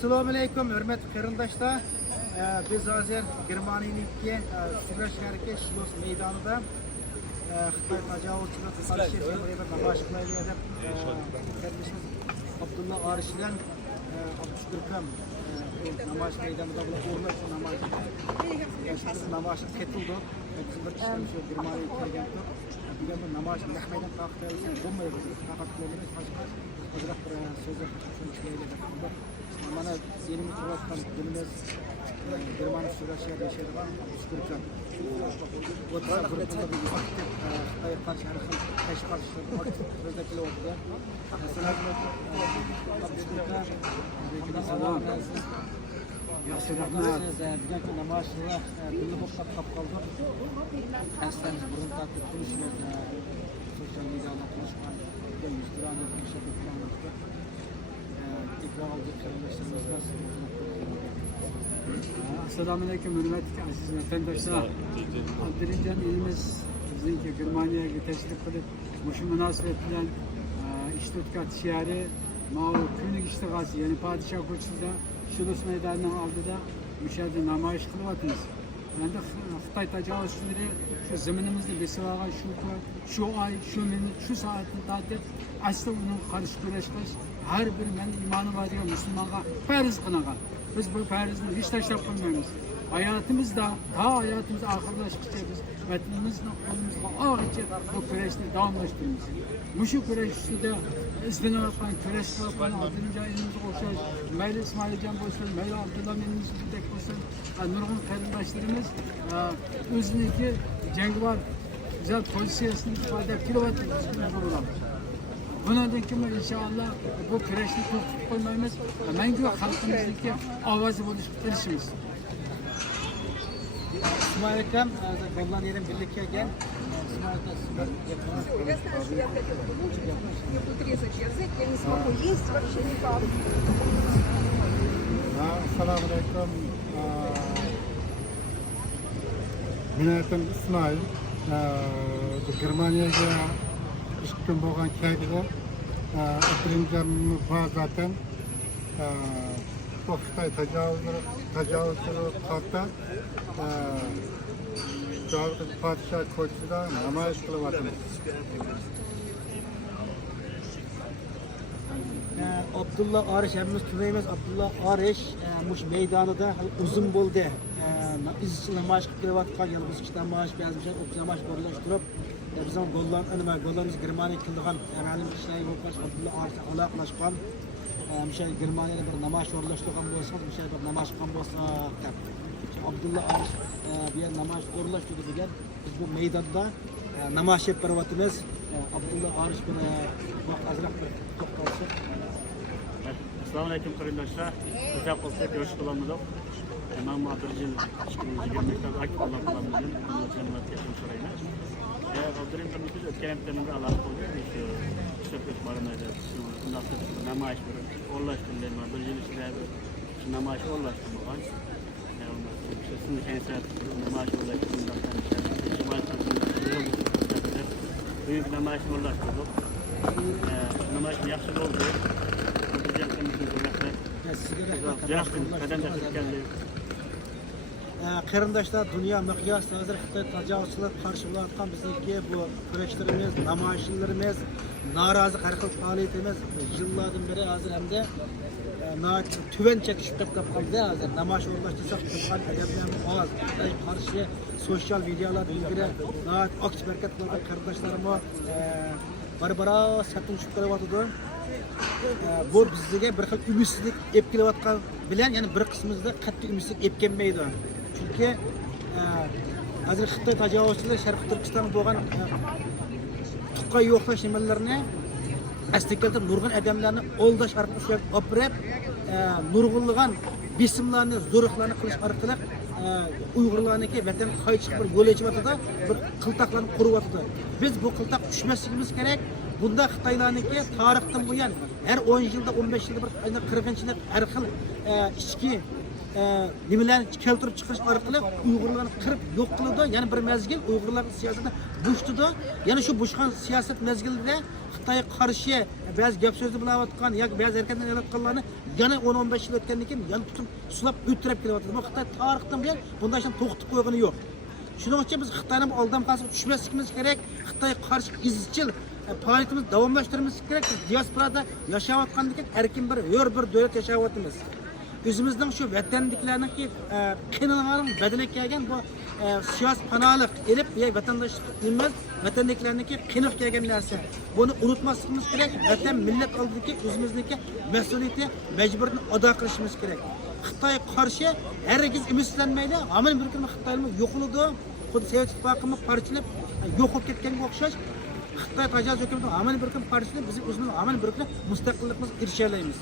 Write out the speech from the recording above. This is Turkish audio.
Assalamu alaikum, hürmetli qarindoshlar. Biz hozir Germaniyaniki Sibir shahriki Shlos meydanida Xitoy tajovuzchilarga qarshi namoyish qilaylik deb Abdulla Arish bilan Abdushukurkam namoyish meydanida o'rnash namoyish ketildi. Biz bir kishi shu Germaniyaga kelgandik. Bugun bu namoyish mehmaydan taqdirlashni bo'lmaydi. Faqat qo'limiz boshqa hozir bir so'zlar tushunishlaylik. Mana senin turvattan günümüz Germaniya Sürüşü'ye yaşayan Abdushukurkam. Bu da grupta bir aktif Xitoy qarshi harakat taş qarshilab aktif o'zaklar o'tdi. Assalomu alaykum. Abdushukurkam. Yaxshi rahmat. Bugungi namoyishda birga bo'lib qoldik. Aslan burun tartib qilishlar sosyal medyada qilishgan Instagramda qilishgan Assalamu alaikum, hürmetli aziz vatandaşlar. Birinci ilimiz bizimki Germaniyaga teşrif qilib, bu münasebet bilan işletkat şehri Mao König iştig'asi, ya'ni Padişah ko'chasida Shlos maydonining oldida o'sha namoyish qilyapmiz. Endi Xitoy tajovuzchilari shu zaminimizni besib olgan shu oy, shu minut, shu soatni tortib, asli uni qarshi kurash qilish har bir men iymoni bor degan musulmonga farz qilingan. Biz bu farzni hech tashlab qo'ymaymiz. Hayotimizni oxirlashgacha biz vatanimizni qo'limizga olguncha bu kurashni davomlashtiramiz. Shu kurash ustida izlanayotgan kurash qilayotgan Abdullajoyimizga o'xshash, mayli Ismoiljon bo'lsin, mayli Abdulla menimizdek bo'lsin, nurg'un qarindoshlarimiz o'ziniki jangovar güzel pozisiyasini ifade kilovatr bo'lamiz. Bundan keyin inşallah bu kurashni to'xtatib qo'ymaymiz. Mangu xalqimizniki ovozi bo'lishga tirishamiz. İsmail Akam, goldan yerin birlik kelgan. Я знаю, что я хотела бы лучше, мне тут резать язык, я не смогу есть вообще никак. Assalamu alaikum. Benim adım İsmail. Germaniyaga 2 kun bo'lgan keldi. Birinchi zaten bu Xitoy tajovuzchilar qarta Padişah ko'chasida namoyish qilyapmiz. Abdullah Arish, hepimiz tanıyımız. Abdullah Arish, muş meydanında uzun bo'ldi. Biz için namoyish qilib kelayotgan, yani biz için namoyish, ba'zi bir şey namoyish o'rlashtirib, bizim gollarımız Germaniya qildigan amalli ishlar bo'lgan Abdullah Arish aloqalashgan. Şey Germaniyada bir namoyish o'rlashtirgan bo'lsa, şey bir namoyish qilgan bo'lsa, Abdullah Arish bir namoyish o'rlashtirdi degan. Biz bu meydanda namoyish qilib beryapmiz. Abdullah Arish bir azroq bir to'xtalsa. Assalamu alaikum qarindoshlar. Bizlar qolsa ko'rish qilamiz. Men Madridin 2020 da aktiv olan qilamiz. Jamoat yashab so'rayman. Birinchi biz o'tgan haftaning aloqa qildik. Shu barmada shu namoyish bir o'rlashtirilgan bir yil ichida shu namoyish o'rlashtirilgan. Shuni kensat namoyish o'rlashtirilgan. Büyük namoyish o'rlashtirdik. Namoyish yaxshi bo'ldi. Qarindoshlar, dunyo miqyosida hozir Xitoy tajovuzchilar qarshi bo'layotgan bizniki bu kurashlarimiz, namoyishlarimiz, norozi har xil faoliyatimiz yillardan beri hozir hamda tuvancha tushib qoldi. Hozir namoyish o'rlashtirsak qilgan adablarimiz oz. Xitoy qarshi sosyal videolar ilgari aktiv harakat qilgan qarindoshlarimiz barbara satın tushib qolyapti. Bu bizga bir xil ümidsizlik ep kelayotgan bilan, ya'ni bir qismimizda qattiq ümidsizlik ep kelmaydi. Chunki hozir Xitoy tajovuzchilar Sharq Turkistonda bo'lgan tuqqan yo'qlash nimalarni asliga nurg'un odamlarni oldash orqali olib borib, nurg'unlagan besimlarni, zo'riqlarni qilish orqali Uyg'urlarniki vatan qaytishga bir yo'l ochib bir qiltaqlarni quryapti. Biz bu qiltaq tushmasligimiz kerak. Bunda Xitoylarniki tarixdan buyon her 10 yılda 15 yılda bir qirg'inchilik har xil ichki nimalarni keltirib chiqarish orqali Uyg'urlarni qirib yo'q qildi. Ya'ni bir mezgil Uyg'urlarning siyosatini buştudu. Ya'ni shu bushgan siyosat mezgilida Xitoyga qarshi ba'zi gap so'zni bilayotgan yoki ba'zi harakatlar qilayotganlarni yana 10-15 yil o'tgandan keyin yana tutib sulab o'tirib kelyapti. Bu Xitoy tarixdan buyon bunday ishni to'xtatib qo'ygani yo'q. Shuning uchun biz Xitoyning aldamqasiga tushmasligimiz kerak. Xitoy qarshi izchil faoliyatimizni davomlashtirishimiz kerak. Biz diasporada yashayotgandan keyin erkin bir davlat yashayapmiz. O'zimizning shu vatandaşlarniki qiyinlig'ini badali kelgan bu siyosiy panolik elib vatandoshlik emas, vatandaşlarniki qiynab kelgan narsa. Buni unutmasligimiz kerak. Vatan millat oldidagi o'zimizniki mas'uliyati, majburiyatni ado qilishimiz kerak. Xitoy qarshi hargiz umidlanmaydi. Hamon bir kun Xitoyimiz yo'qoladi. Xuddi Sovet ittifoqimiz parchalab yo'q bo'lib ketganga o'xshash. Xitoy tajovuz hukumati hamon bir kun parchalab biz o'zimiz hamon bir kun mustaqilligimizni erisha olamiz.